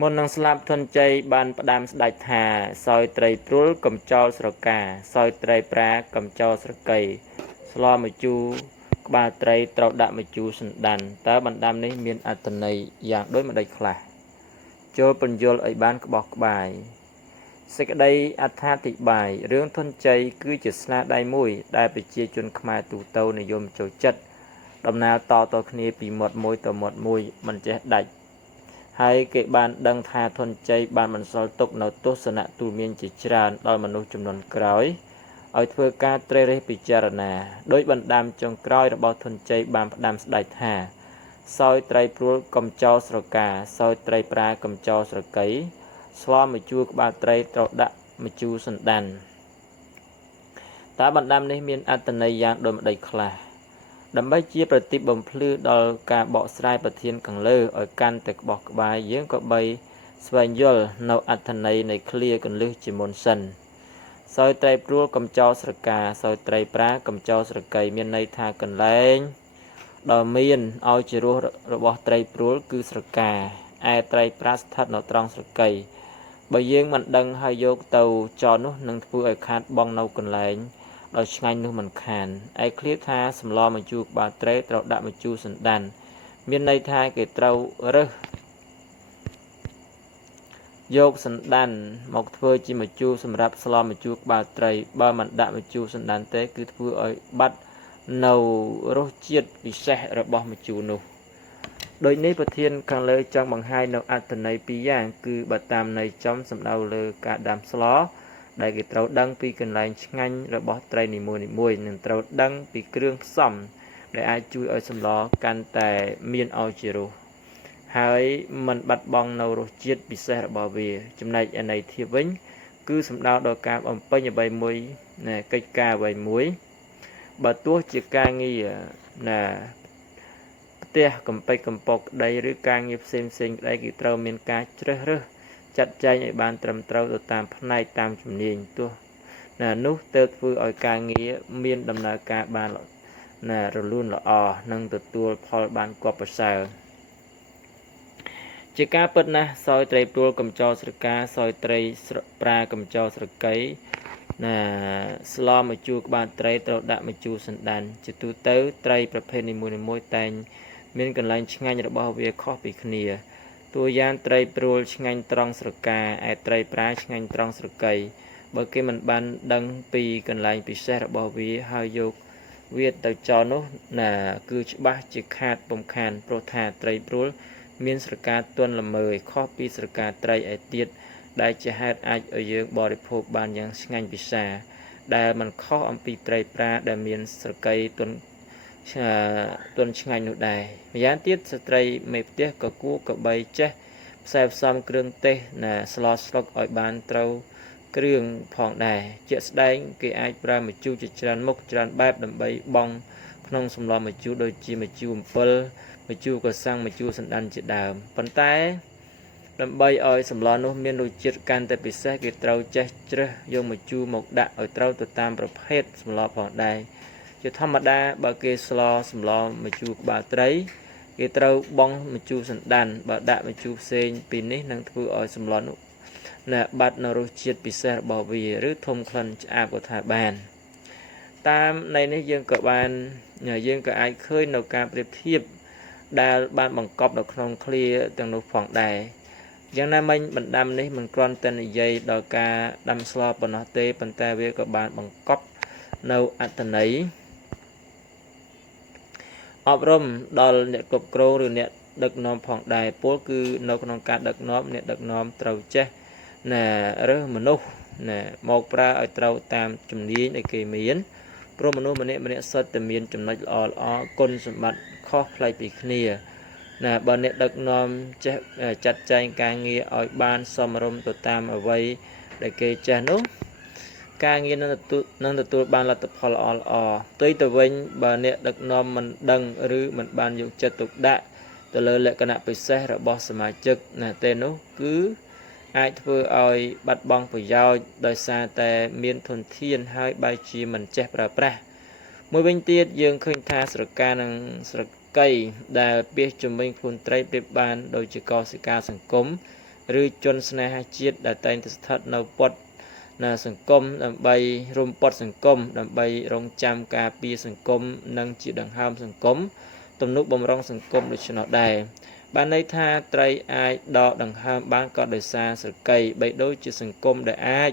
មុននឹងស្លាប់ធនជ័យបានផ្ដាំស្ដេចថាសោយត្រីព្រួលកំចោលស្រកាសោយត្រីប្រាកំចោលស្រកីស្លម្ជូរក្បាលត្រីត្រូវដាក់ម្ជូរសណ្ដាន់តើបណ្ដាំនេះមានអត្ថន័យយ៉ាងដូចម្ដេចខ្លះចូលពន្យល់ឲ្យបានក្បោះក្បាយសេចក្តីអត្ថាធិប្បាយរឿងធនជ័យគឺជាស្នាដៃមួយដែលប្រជាជនខ្មែរទូទៅនិយមចូលចិត្តដំណើរតគ្នាពីមាត់មួយទៅមាត់មួយមិនចេះដាច់ហើយគេបានដឹងថាធនជ័យបានបន្សល់ទុកនៅទស្សនៈទូលមានជាច្រើនដល់មនុស្សចំនួនក្រោយឲ្យធ្វើការត្រេះរិះពិចារណាដោយបណ្ដាំចុងក្រោយរបស់ធនជ័យបានផ្ដាំស្ដេចថាសោយត្រីព្រួលកំចោលស្រកាសោយត្រីប្រាកំចោលស្រកីស្លម្ជូរក្បាលត្រីត្រូវដាក់ម្ជូរសណ្ដាន់តើបណ្ដាំនេះមានអត្ថន័យយ៉ាងដូចម្ដេចខ្លះដើម្បីជាប្រតិបំភ្លឺដល់ការបកស្រាយប្រធានខាងលើឲ្យកាន់តែក្បោះក្បាយយើងក៏បីស្វែងយល់នៅអត្ថន័យនៃឃ្លាកន្លឹះជាមុនសិនសោយត្រីព្រួលកំចោលស្រកាសោយត្រីប្រាកំចោលស្រកីមានន័យថាកន្លែងដ៏មានឲ្យជារសរបស់ត្រីព្រួលគឺស្រកាឯត្រីប្រាស្ថិតនៅត្រង់ស្រកីបើយើងមិនដឹងហើយយកទៅចោលនោះនឹងធ្វើឲ្យខាតបង់នៅកន្លែងដោយឆ្ងាញ់នោះមិនខានឯឃ្លាថាសម្លម្ជូរក្បាលត្រីត្រូវដាក់ម្ជូរសណ្ដាន់មានន័យថាគេត្រូវរើសយកសណ្ដាន់មកធ្វើជាម្ជូរសម្រាប់ស្លម្ជូរក្បាលត្រីបើមិនដាក់ម្ជូរសណ្ដាន់ទេគឺធ្វើឲ្យបាត់នៅរសជាតិពិសេសរបស់ម្ជូរនោះដោយនេះប្រធានខាងលើចង់បង្ហាញនៅអត្ថន័យពីរយ៉ាងគឺបើតាមន័យចំសំដៅលើការដាំស្លដែលគេត្រូវដឹងពីកន្លែងឆ្ងាញ់របស់ត្រីនីមួយៗនិងត្រូវដឹងពីគ្រឿងផ្សំដែលអាចជួយឲ្យសម្លកាន់តែមានឱជារសហើយមិនបាត់បង់នៅរសជាតិពិសេសរបស់វាចំណែកន័យធៀបវិញគឺសំដៅដល់ការបំពេញអ្វីមួយកិច្ចការអ្វីមួយបើទោះជាការងារផ្ទះកំពេចកំពកក្តីឬការងារផ្សេងក្តីគឺត្រូវមានការជ្រើសរើសចាត់ចែងឲ្យបានត្រឹមត្រូវទៅតាមផ្នែកតាមជំនាញទោះនោះទើបធ្វើឲ្យការងារមានដំណើរការបានរលូនល្អនិងទទួលផលបានគប្បប្រសើរជាការពិតណាស់សោយត្រីព្រួលកំចោលស្រកាសោយត្រីប្រាកំចោលស្រកីស្លម្ជូរក្បាលត្រីត្រូវដាក់ម្ជូរសណ្ដាន់ជាទូទៅត្រីប្រភេទនីមួយៗតែងមានកន្លែងឆ្ងាញ់របស់វាខុសពីគ្នាតួយ៉ាងត្រីព្រួលឆ្ងាញ់ត្រង់ស្រកាឯត្រីប្រាឆ្ងាញ់ត្រង់ស្រកីបើគេមិនបានដឹងពីកន្លែងពិសេសរបស់វាហើយយកវាទៅចោលនោះគឺច្បាស់ជាខាតពុំខានព្រោះថាត្រីព្រួលមានស្រកាទន់ល្មើយខុសពីស្រកាត្រីឯទៀតដែលជាហេតុអាចឲ្យយើងបរិភោគបានយ៉ាងឆ្ងាញ់ពិសាដែលមិនខុសអំពីត្រីប្រាដែលមានស្រកីទន់ឆ្ងាញ់នោះដែរម្យ៉ាងទៀតស្ត្រីមេផ្ទះក៏គួរក៏បីចេះផ្សេផ្សំគ្រឿងទេសស្លស្លុកឲ្យបានត្រូវគ្រឿងផងដែរជាក់ស្ដែងគេអាចប្រើម្ជូរជាច្រើនមុខច្រើនបែបដើម្បីបង់ក្នុងសម្លម្ជូរដូចជាម្ជូរអំពិលម្ជូរកសាំងម្ជូរសណ្ដាន់ជាដើមប៉ុន្តែដើម្បីឲ្យសម្លនោះមានរសជាតិកាន់តែពិសេសគេត្រូវចេះជ្រើសយកម្ជូរមកដាក់ឲ្យត្រូវទៅតាមប្រភេទសម្លផងដែរជាធម្មតាបើគេស្លសម្លម្ជូរក្បាលត្រីគេត្រូវបង់ម្ជូរសណ្ដាន់បើដាក់ម្ជូរផ្សេងពីនេះនឹងធ្វើឲ្យសម្លនោះបាត់នៅរសជាតិពិសេសរបស់វាឬធំក្លិនឆ្អាបក៏ថាបានតាមន័យនេះយើងក៏អាចឃើញនៅការប្រៀបធៀបដែលបានបង្កប់នៅក្នុងឃ្លាទាំងនោះផងដែរយ៉ាងណាមិញបណ្ដាំនេះមិនគ្រាន់តែនិយាយដល់ការដាំស្លប៉ុណ្ណោះទេប៉ុន្តែវាក៏បានបង្កប់នៅអត្ថន័យអប់រំដល់អ្នកគ្រប់គ្រងឬអ្នកដឹកនាំផងដែរពលគឺនៅក្នុងការដឹកនាំអ្នកដឹកនាំត្រូវចេះរើសមនុស្សមកប្រើឲ្យត្រូវតាមជំនាញដែលគេមានព្រោះមនុស្សម្នាក់សុទ្ធតែមានចំណុចល្អគុណសម្បត្តិខុសប្លែកពីគ្នាបើអ្នកដឹកនាំចេះចាត់ចែងការងារឲ្យបានសមរម្យទៅតាមអ្វីដែលគេចេះនោះការងារនឹងទទួលបានលទ្ធផលល្អផ្ទុយទៅវិញបើអ្នកដឹកនាំមិនដឹងឬមិនបានយកចិត្តទុកដាក់ទៅលើលក្ខណៈពិសេសរបស់សមាជិកទេនោះគឺអាចធ្វើឲ្យបាត់បង់ប្រយោជន៍ដោយសារតែមានធនធានហើយបែរជាមិនចេះប្រើប្រាស់មួយវិញទៀតយើងឃើញថាស្រកានិងស្រកីដែលពាសជំនាញខ្លួនត្រីប្រៀបបានដូចជាកោសិកាសង្គម ឬជនស្នេហាជាតិដែលតែងតែស្ថិតនៅពត់សង្គមដើម្បីរុំពត់សង្គមដើម្បីរងចាំការពារសង្គមនិងជាដង្ហើមសង្គមទំនុកបំរុងសង្គមដូច្នោះដែរបានន័យថាត្រីអាចដកដង្ហើមបានក៏ដោយសារស្រកីបីដូចជាសង្គមដែលអាច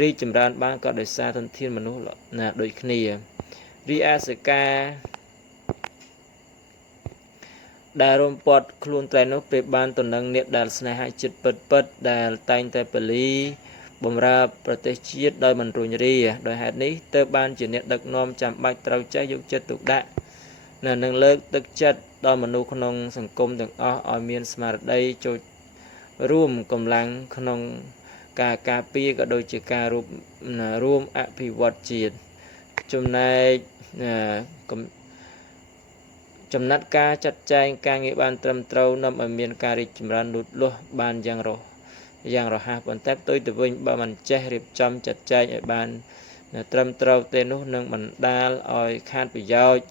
រីកចម្រើនបានក៏ដោយសារធនធានមនុស្សដូចគ្នារីឯសកាដែលរំពាត់ខ្លួនត្រីនោះប្រៀបបានទៅនឹងអ្នកដែលស្នេហាចិត្តពិតដែលតែងតែពលីបម្រើប្រទេសជាតិដោយមិនរួញរាដោយហេតុនេះទើបបានជាអ្នកដឹកនាំចាំបាច់ត្រូវចេះយកចិត្តទុកដាក់នឹងលើកទឹកចិត្តដល់មនុស្សក្នុងសង្គមទាំងអស់ឲ្យមានស្មារតីចូលរួមកម្លាំងក្នុងការការពារក៏ដូចជាការរួមអភិវឌ្ឍជាតិចំណែកចំណាត់ការចាត់ចែងការងារបានត្រឹមត្រូវនាំឲ្យមានការរីកចម្រើនលូតលាស់បានយ៉ាងរហ័សប៉ុន្តែផ្ទុយទៅវិញបើមិនចេះរៀបចំចាត់ចែងឲ្យបានត្រឹមត្រូវទេនោះនឹងបណ្ដាលឲ្យខាតប្រយោជន៍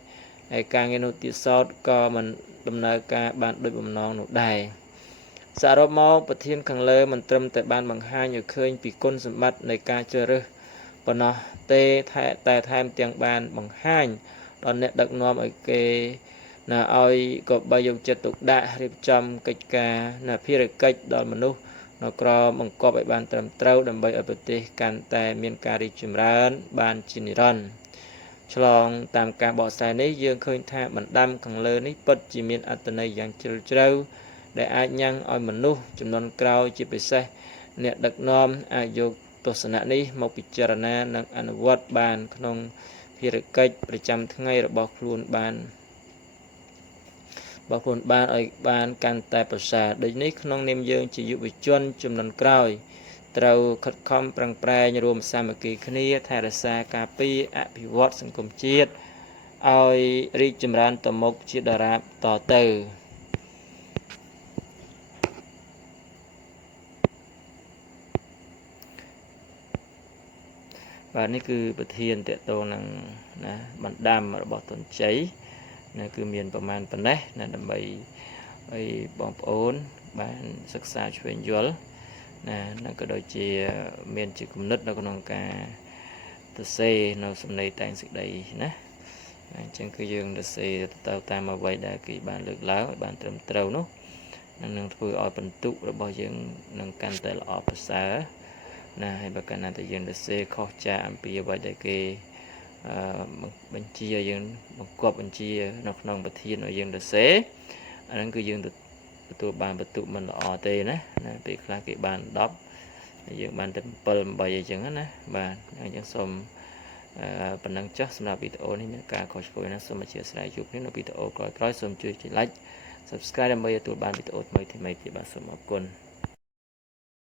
ហើយការងារនោះទៀតសោតក៏មិនដំណើរការបានដូចបំណងនោះដែរសរុបមកប្រធានខាងលើមិនត្រឹមតែបានបង្ហាញឲ្យឃើញពីគុណសម្បត្តិនៃការជ្រើសរើសប៉ុណ្ណោះទេតែថែមទាំងបានបង្ហាញដល់អ្នកដឹកនាំឲ្យគេឲ្យក៏បីយកចិត្តទុកដាក់រៀបចំកិច្ចការភារកិច្ចដល់មនុស្សនៅក្រមបង្គាប់ឲ្យបានត្រឹមត្រូវដើម្បីឲ្យប្រទេសកាន់តែមានការរីកចម្រើនបានជានិរន្តរ៍ឆ្លងតាមការបកស្រាយនេះយើងឃើញថាបណ្ដាំខាងលើនេះពិតជាមានអត្ថន័យយ៉ាងជ្រាលជ្រៅដែលអាចញ៉ាំងឲ្យមនុស្សចំនួនក្រោយជាពិសេសអ្នកដឹកនាំអាចយកទស្សនៈនេះមកពិចារណានិងអនុវត្តបានក្នុងភារកិច្ចប្រចាំថ្ងៃរបស់ខ្លួនបានឲ្យបានកាន់តែប្រសើរដូចនេះក្នុងនាមយើងជាយុវជនចំនួនក្រោយត្រូវខិតខំប្រឹងប្រែងរួមសាមគ្គីគ្នាថែរក្សាការពារអភិវឌ្ឍសង្គមជាតិឲ្យរីកចម្រើនទៅមុខជាដរាបតទៅបាទនេះគឺប្រធានតេតងនឹងបណ្ដាំរបស់ទុនជ័យគឺមានប្រមាណប៉ុណ្ណេះដើម្បីឲ្យបងប្អូនបានសិក្សាឆ្វេងយល់និងក៏ដូចជាមានជាគំនិតនៅក្នុងការសរសេរនៅសំណេរតែងសេចក្តីណាអញ្ចឹងគឺយើងសរសេរទៅតាមអ្វីដែលគេបានលើកឡើងឲ្យបានត្រឹមត្រូវនោះនឹងធ្វើឲ្យបន្ទុករបស់យើងនឹងកាន់តែល្អប្រសើរហើយបើកាលណាតែយើងសរសេរខុសចាកអំពីអ្វីដែលគេបញ្ជាយើងបង្គាប់បញ្ជានៅក្នុងប្រធានឲ្យយើងសរសេរអាហ្នឹងគឺយើងទទួលបានបន្ទុកមិនល្អទេណាពេលខ្លះគេបាន10យើងបានតែ7 8អញ្ចឹងណាបាទអញ្ចឹងសូមប៉ុណ្ណឹងចុះសម្រាប់វីដេអូនេះមានការខុសឆ្គងណាសូមអធិស្ឋានជួបគ្នានៅវីដេអូក្រោយៗសូមជួយចុច like Subscribe ដើម្បីទទួលបានវីដេអូថ្មីៗទៀតបាទសូមអរគុណ